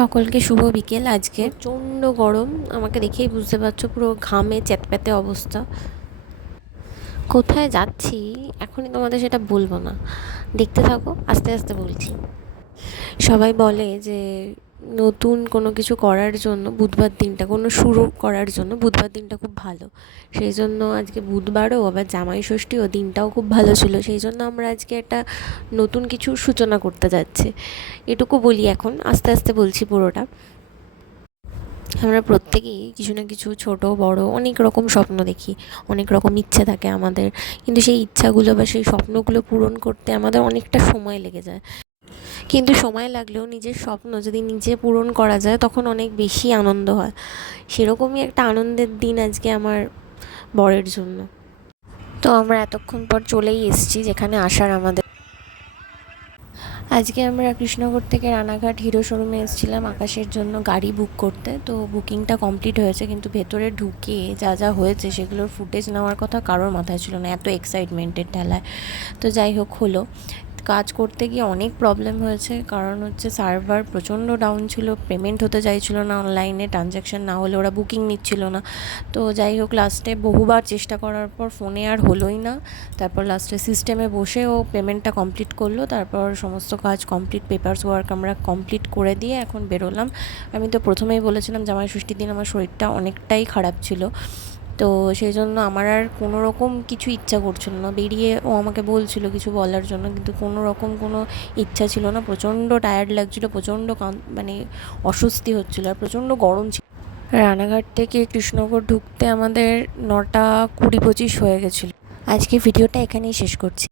সকলকে শুভ বিকেল। আজকে প্রচণ্ড গরম, আমাকে দেখেই বুঝতে পারছো, পুরো ঘামে চ্যাতপ্যাতে অবস্থা। কোথায় যাচ্ছি এখনই তোমাদের সেটা বলবো না, দেখতে থাকো, আস্তে আস্তে বলছি। সবাই বলে যে নতুন কোনো কিছু করার জন্য বুধবার দিনটা, কোনো শুরু করার জন্য বুধবার দিনটা খুব ভালো। সেই জন্য আজকে বুধবারও আবার জামাই ষষ্ঠীও, দিনটাও খুব ভালো ছিল। সেই জন্য আমরা আজকে একটা নতুন কিছুর সূচনা করতে যাচ্ছি। এটুকু বলি, এখন আস্তে আস্তে বলছি পুরোটা। আমরা প্রত্যেকেই কিছু না কিছু ছোট বড় অনেক রকম স্বপ্ন দেখি, অনেক রকম ইচ্ছে থাকে আমাদের, কিন্তু সেই ইচ্ছাগুলো বা সেই স্বপ্নগুলো পূরণ করতে আমাদের অনেকটা সময় লেগে যায়। কিন্তু সময় লাগলেও নিজের স্বপ্ন যদি নিজে পূরণ করা যায় তখন অনেক বেশি আনন্দ হয়। সেরকমই একটা আনন্দের দিন আজকে আমার বরের জন্য। তো আমরা এতক্ষণ পর চলেই এসেছি যেখানে আসার আমাদের। আজকে আমরা কৃষ্ণনগর থেকে রানাঘাট হিরো শোরুমে এসেছিলাম আকাশের জন্য গাড়ি বুক করতে। তো বুকিংটা কমপ্লিট হয়েছে, কিন্তু ভেতরে ঢুকে যা যা হয়েছে সেগুলোর ফুটেজ নেওয়ার কথা কারোর মাথায় ছিল না, এত এক্সাইটমেন্টের ঠেলায়। তো যাই হোক, হলো। কাজ করতে গিয়ে অনেক প্রবলেম হয়েছে, কারণ হচ্ছে সার্ভার প্রচণ্ড ডাউন ছিল, পেমেন্ট হতে চাইছিল না, অনলাইনে ট্রানজ্যাকশান না হলে ওরা বুকিং নিচ্ছিল না। তো যাই হোক, লাস্টে বহুবার চেষ্টা করার পর ফোনে আর হলোই না। তারপর লাস্টে সিস্টেমে বসে ও পেমেন্টটা কমপ্লিট করলো। তারপর সমস্ত কাজ কমপ্লিট, পেপারস ওয়ার্ক আমরা কমপ্লিট করে দিয়ে এখন বেরোলাম। আমি তো প্রথমেই বলেছিলাম জামাই ষষ্ঠীর দিন আমার শরীরটা অনেকটাই খারাপ ছিল, তো সেই জন্য আমার আর কোনো রকম কিছু ইচ্ছা করছিল না বেরিয়ে। ও আমাকে বলছিল কিছু বলার জন্য, কিন্তু কোনো রকম কোনো ইচ্ছা ছিল না। প্রচণ্ড টায়ার্ড লাগছিলো, প্রচণ্ড মানে অস্বস্তি হচ্ছিলো, আর প্রচণ্ড গরম ছিল। রানাঘাট থেকে কৃষ্ণনগর ঢুকতে আমাদের 9:20-25 হয়ে গেছিলো। আজকে ভিডিওটা এখানেই শেষ করছি।